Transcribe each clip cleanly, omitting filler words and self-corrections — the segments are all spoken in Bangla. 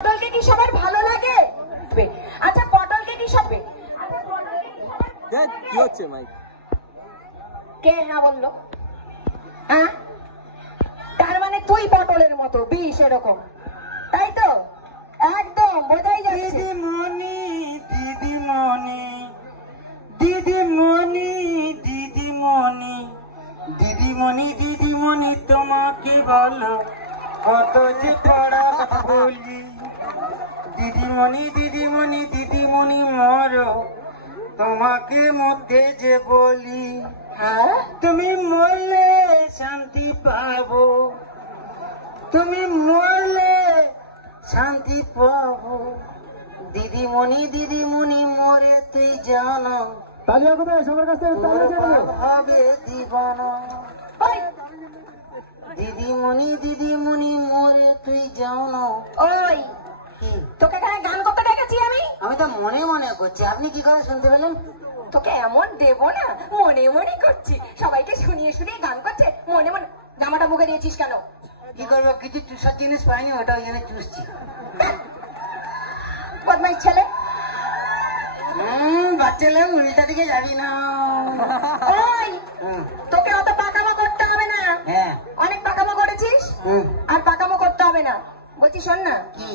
পটলকে কি সবার ভালো লাগে? আচ্ছা পটলকে কি সবে দেখ কি হচ্ছে মাইক? কে হ্যাঁ বললো? হ্যাঁ, তার মানে তুই পটলের মতো বিষ এরকম, তাই তো? একদম বোঝাই যাচ্ছে। দিদিমণি দিদিমণি দিদিমণি দিদিমণি দিদিমণি দিদিমণি তোমাকে বলো কত যে পড়া বলি। দিদিমণি দিদিমণি দিদিমণি মরো তোমাকে মধ্যে যে বলি। হ্যাঁ, তুমি মরলে শান্তি পাবো, তুমি মরলে শান্তি পাবো। দিদিমণি দিদিমণি মরে তুই জানো তালিয়া কোথায় সবার কাছে হবে দিবানা। ওই দিদিমণি দিদিমণি মরে তুই জানো। ওই কি তোকে এখানে গান করতে ডেকেছি আমি? আমি তো মনে মনে করছি, আপনি কি করে শুনতে পেলেন? তোকে এমন দেবো না, মনে মনে করছি। সবাইকে শুনিয়ে শুনিয়ে গান করছে মনে মনে। জামাটা মুখে দিয়েছিস কেন? কি করবো, কিছু চুষার জিনিস পাইনি, ওটা ওই জন্য চুষছি। বদমাইশ ছেলে। বাচ্চা লোক উল্টা দিকে যাবি না। ওই তোকে অত পাকামো করতে হবে না, হ্যাঁ অনেক পাকামো করেছিস, আর পাকামো করতে হবে না। বলছি শোন না, কি?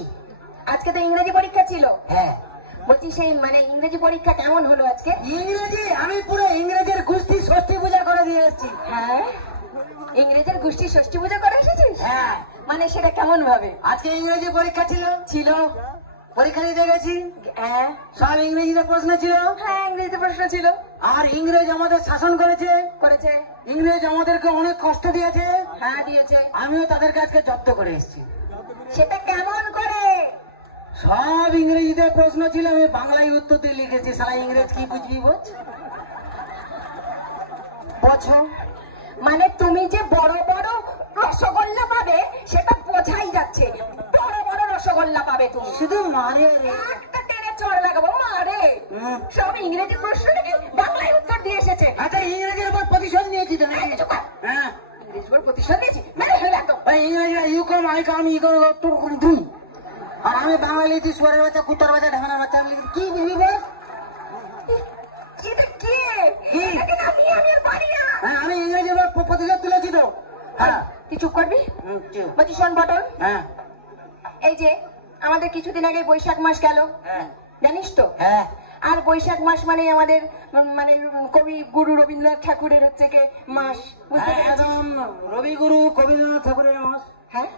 আজকে তো ইংরেজি পরীক্ষা ছিল। হ্যাঁ বলছি সেই মানে ইংরেজি পরীক্ষা কেমন হলো আজকে? ইংরেজি আমি পুরো ইংরেজের গুষ্টি ষষ্ঠী পূজা করে দিয়ে এসেছি। হ্যাঁ, ইংরেজের গোষ্ঠী ষষ্ঠী পূজা করে এসেছিস? হ্যাঁ মানে সেটা কেমন ভাবে আজকে ইংরেজি পরীক্ষা ছিল, ছিল? পরীক্ষা দিতে গেছি, হ্যাঁ সব ইংরেজিতে প্রশ্ন ছিল। হ্যাঁ, ইংরেজিতে প্রশ্ন ছিল। আর ইংরেজ আমাদের শাসন করেছে, করেছে? ইংরেজ আমাদেরকে অনেক কষ্ট দিয়েছে। হ্যাঁ দিয়েছে। আমিও তাদেরকে আজকে জব্দ করে এসেছি। সেটা কেমন করে? সব ইংরেজিতে প্রশ্ন ছিল, আমি বাংলায় উত্তর দিয়ে লিখেছি। সারা ইংরেজ কি বুঝবি বোঝ? বোঝো মানে তুমি যে বড় বড় রসগোল্লা পাবে সেটা বোঝাই যাচ্ছে। বড় বড় রসগোল্লা পাবে তুমি। শুধু মারে রে। একটা টেনে চড় লাগাবো মারে। সব ইংরেজি প্রশ্ন লিখে বাংলায় উত্তর দিয়ে এসেছে। আচ্ছা ইংরেজির উপর প্রতিশোধ নিয়েছি তো নাকি? চুপ কর। হ্যাঁ ইংরেজি বল প্রতিশোধ নিয়েছি, মেরে ফেলে একদম। ইংরেজিরা ইউ কম আই কাম ই করে তোর করে তুই। আর আমি বাংলা লিখছি সুয়ারের বাচ্চা কুত্তার বাচ্চা ঢাকার বাচ্চা লিখছি। কি বুঝবি বল? এটা কে? এটাকে নামিয়ে আমি আর পারি না। হ্যাঁ আমি ইংরেজির উপর প্রতিশোধ তুলেছি তো। হ্যাঁ তুই চুপ করবি? চুপ। বলছি শোন পটল, হ্যাঁ এই যে আমাদের কিছুদিন আগে বৈশাখ মাস গেল, হ্যাঁ জানিস তো? হ্যাঁ আর বৈশাখ মাস মানে আমাদের মানে কবি গুরু রবীন্দ্রনাথ ঠাকুরের হচ্ছে কে মাস, বুঝতে পেরেছিস? একদম রবিগুরু কবীন্দ্রনাথ ঠাকুরের মাস। হ্যাঁ,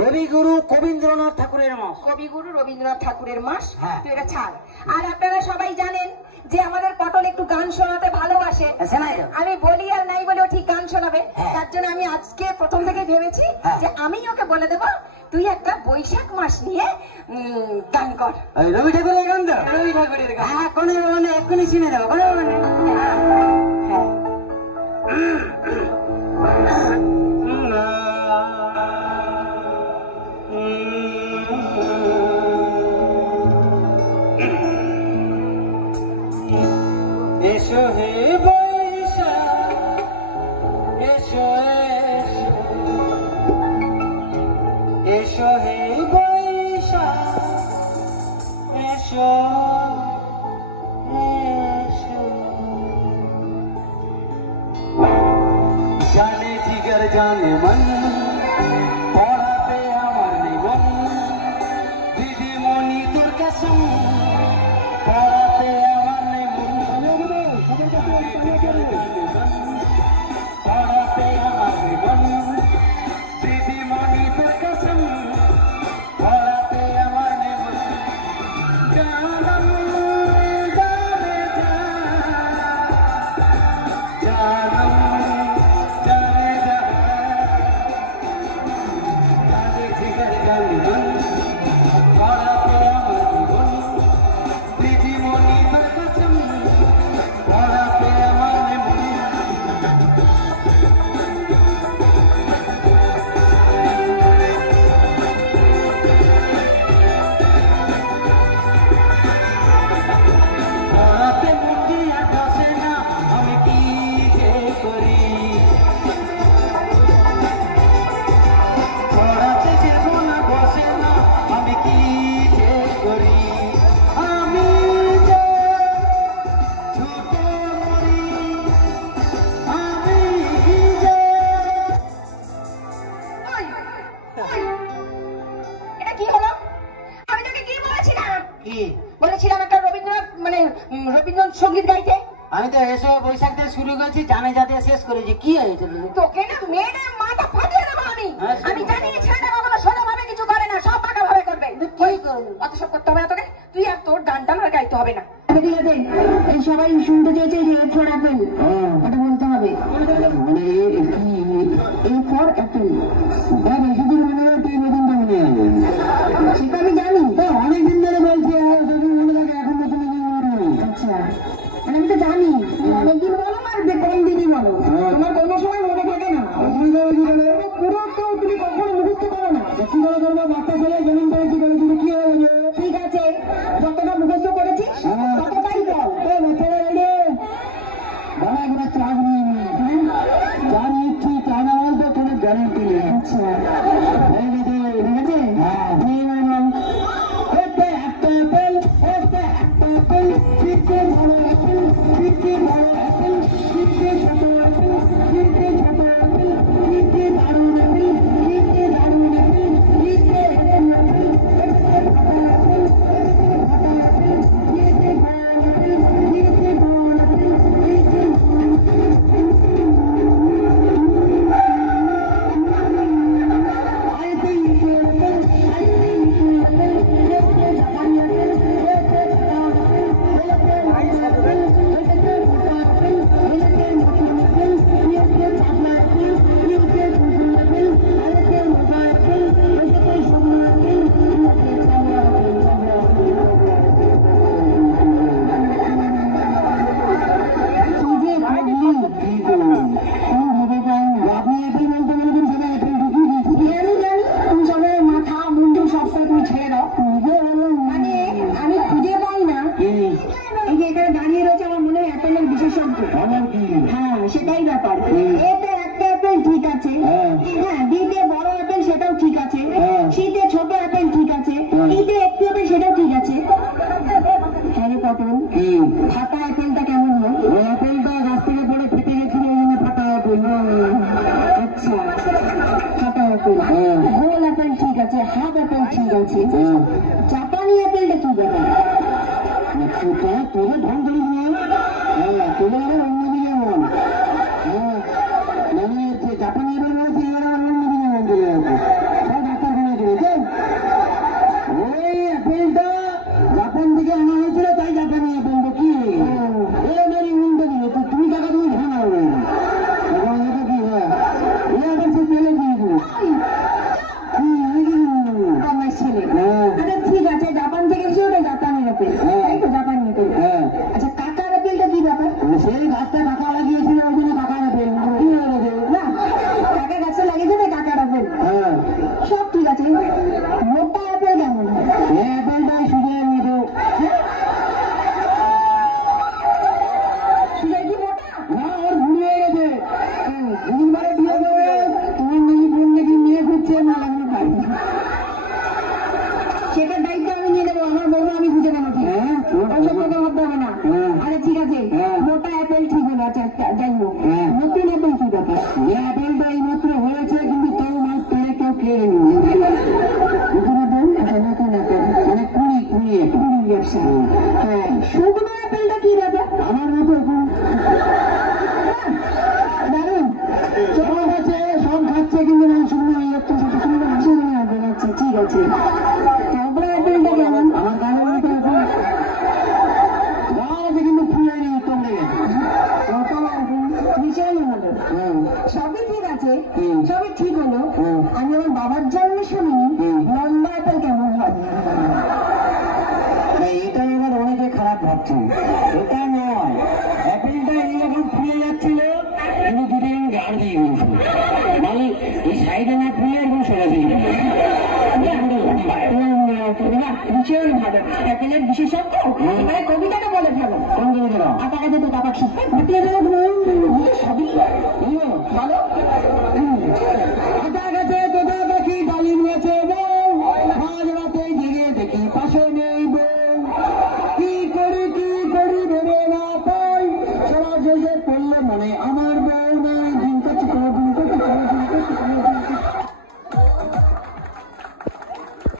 রবিগুরু কবীন্দ্রনাথ ঠাকুরের মাস। কবিগুরু রবীন্দ্রনাথ ঠাকুরের মাস। হ্যাঁ। তুই এটা ছাড়। আর আপনারা সবাই জানেন যে আমাদের পটল একটু গান শোনাতে ভালোবাসে। শোনাই তো। আমি বলি আর নাই বলে ও ঠিক গান শোনাবে। হ্যাঁ। তার জন্য আমি আজকে প্রথম থেকে ভেবেছি হ্যাঁ। যে আমি ওকে বলে দেবো তুই একটা বৈশাখ মাস নিয়ে গান কর। ওই রবি ঠাকুরের গান তো? রবি ঠাকুরের গান। হ্যাঁ কোনো ব্যাপার নেই, এক্ষুনি শুনে দেবো, কোনো ব্যাপার নেই। হ্যাঁ। এসো হে বৈশাখ এসো এসো, এসো হে বৈশাখ এসো এসো। জানে জিগর জানে মন পড়াতে আমার নিবন, দিদিমণি তোর কাছে পড়াতে আমার নিবন, পড়াতে আমার নিবন, দিদিমণি তোর কাছে পড়াতে আমার নিবন। জানম জানে জানম জানে জানে জিগর জানে মন পড়াতে আমার নিবন, দিদিমণি কি বলেছিলাম একটা রবীন্দ্রনাথ মানে রবীন্দ্রনাথ সঙ্গীত গাইতে। আমি তো এসো বৈশাখ থেকে শুরু করেছি, জানে যাতে শেষ করেছি। কি হয়েছে দিদি? তোকে না মেয়েদের মাথা ফাটিয়ে দেবো আমি। হ্যাঁ, আমি জানি এই ছেলেটা কখনো সোজা ভাবে কিছু করে না, সব পাকা ভাবে করবে। কি করবো? অত সব করতে হবে না তোকে, তুই আর তোর গান টান আর গাইতে হবে না। ঠিক আছে, এই সবাই শুনতে চেয়েছে যে এ ফর অ্যাপেল, ওটা বলতে হবে। মানে কি এ ফর অ্যাপেল, বেশি দিন মনে হয় তুই নতুনটা মনে হবে। সেটা আমি জানি। অনেকদিন ধরে বলছি যদি মনে থাকে এখন নতুন মনে হয়। আচ্ছা, মানে আমি তো জানি অনেকদিন বলো আর কম দিনই বলো, তোমার কোনো সময় মনে থাকে না। পুরো তো তুমি কখনো মুখস্থ করো না। কি করে করবো? বাচ্চা ছেলে যেমন করেছি করেছি, কি হবে? ঠিক আছে, যতটা মুখস্থ করেছিস ততটাই বল। বাবা একবার চাপ নিয়ে চা নিচ্ছি, চা না বলতে কোনো গ্যারেন্টি নেই। আচ্ছা, হয়ে গেছে? ঠিক আছে। হ্যাঁ। নিয়ে নাও। একটা আপেল, একটা আপেল, তিনটে বড় আপেল, তিনটে বড় আপেল, তিনটে ছোট আপেল, তিনটে ছোট আপেল, তিনটে দারুণ আপেল, তিনটে দারুণ আপেল, তিনটে আপেল, একটা ভাটা আপেল, ভাটা আপেল, তিনটে বড় আপেল, তিনটে বড় আপেল, তিনটে I think you're a fool. I think you're a fool. Yes, yes, I'm a fool. Yes, yes, I'm a fool. Yes, yes, I'm a fool. Yes, yes, I'm a fool. Yes, yes, I'm a fool. Yes, yes, I'm a fool. Yes, yes, I'm a fool. I say I'm a fool. Yes, yes, I'm a fool. Yes, yes, I'm আমি জানি তুমি সবাই মাথা মুন্ডু সবসময় তুমি ছেড়ে দাও। মানে আমি খুঁজে পাই না। এই যে এখানে দাঁড়িয়ে রয়েছে, আমার মনে হয় অ্যাপেলের বিশেষজ্ঞ। হ্যাঁ, সেটাই ব্যাপার। এতে একটা অ্যাপেল ঠিক আছে, হ্যাঁ, বিতে বড় অ্যাপেল সেটাও ঠিক আছে, সিতে ছোট অ্যাপেল ঠিক আছে, ইতে একটু অ্যাপেল সেটাও ঠিক আছে। হ্যাঁ রে পটল, ফাটা অ্যাপেলটা কেমন হয়? আপেলটা গাছ থেকে পড়ে ফেটে গেছিল, ওই জন্য ফাটা আপেল। আচ্ছা, ফাটা অ্যাপেল। গোল অ্যাপেল ঠিক আছে, হাফ অ্যাপেল ঠিক আছে, জাপানি অ্যাপেলটা কি ব্যাপার? তোরে ঢং করিস না। তোরে আবার অন্যদিকে মন। মানে জাপানি আপেল বলছে, এবার আবার অন্যদিকে মন চলে যাচ্ছে। সব ডাক্তারখানায় চলেছে। ওই আপেলটা জাপান থেকে আনা হয়েছিল, তাই জাপানি আপেল। কি এবারে উল্টো দিবে, তুমি টাকা তুমি ধান হবে কি? হ্যাঁ, এ আবার সে তেলে দিয়েছিল। আমার ছেলে। আচ্ছা ঠিক আছে, জাপান থেকে এসে ওটা জাপানি অ্যাপেল, তাই তো? জাপানি অ্যাপেল। আচ্ছা, কাকার অ্যাপেলটা কি ব্যাপার? সেই গাছটা টাকা লাগিয়েছিল, ওই জন্য টাকার আপেল। কি হয়ে গেছে? না, কাকা গাছে লাগিয়ে দেবে কাকার অ্যাপেল, সব ঠিক আছে। মোটা অ্যাপেল কেমন? এই আপেলটাই সুজের মতো। সুজয় কি মোটা? না, ওর ভুল হয়ে গেছে। দুদিনবারে বিয়ে দেবে, তোমার নাকি বোন নাকি মেয়ে খুঁজছে, না লাগবে পাই। সেটার দায়িত্ব আমি নিয়ে নেবো, আমার বউরা আমি খুঁজে নেবো। ঠিক আছে, ওসব কথা ভাবতে হবে না। আরে ঠিক আছে, মোটা অ্যাপেল ঠিক হলো। আচ্ছা, যাই হোক, নতুন অ্যাপেল কি ব্যাপার? এই আপেলটা এই মাত্র হয়েছে, কিন্তু তাও মাছ পেয়ে কেউ খেয়ে নিয়ে। নতুন অ্যাপেল? আচ্ছা, নতুন অ্যাপেল মানে কুড়ি কুড়ি ব্যবসা। হ্যাঁ, শুকনো অ্যাপেলটা কি ব্যাপার? আমার মতো এখন দারুন, সব আছে, সব খাচ্ছে, কিন্তু না শুকনো হয়ে যাচ্ছে। শুকনো অ্যাপেল। আচ্ছা ঠিক আছে, তারপরে অ্যাপেলটা কেমন? আমার গানের মতো এখন গান আছে, কিন্তু ফুলে নেই, কমে গেছে। ভীষণ ভালো, সবই ঠিক আছে, সবই ঠিক হলো। আমি আমার বাবার জন্য শুনিনি লম্বা অ্যাপেল কেমন হয়। এটা এবার অনেকে খারাপ ভাবছে। এটা নয়, অ্যাপেলটা এইরকম ফুলে যাচ্ছিল, কিন্তু দুদিন গাড় দিয়ে গেছিল। মানে এই সাইডে না ফুলে এরকম সরাসরি ভীষণ ভালো, অ্যাপেলের বিশেষজ্ঞ। মানে কবিতাটা বলে ফেলো। কোন কবিতা? আটা কাজে তো টাকা খিস্তে ঘুটিয়ে দেবো। সবই বলো। আটা গাছে তোতা পাখি ডালিম গাছে বউ, মাঝ রাতে জেগে দেখি পাশে নেই বউ। কি করি ভেবে না পাই, সারা জেগে পড়লে মনে আমার বউ নেই।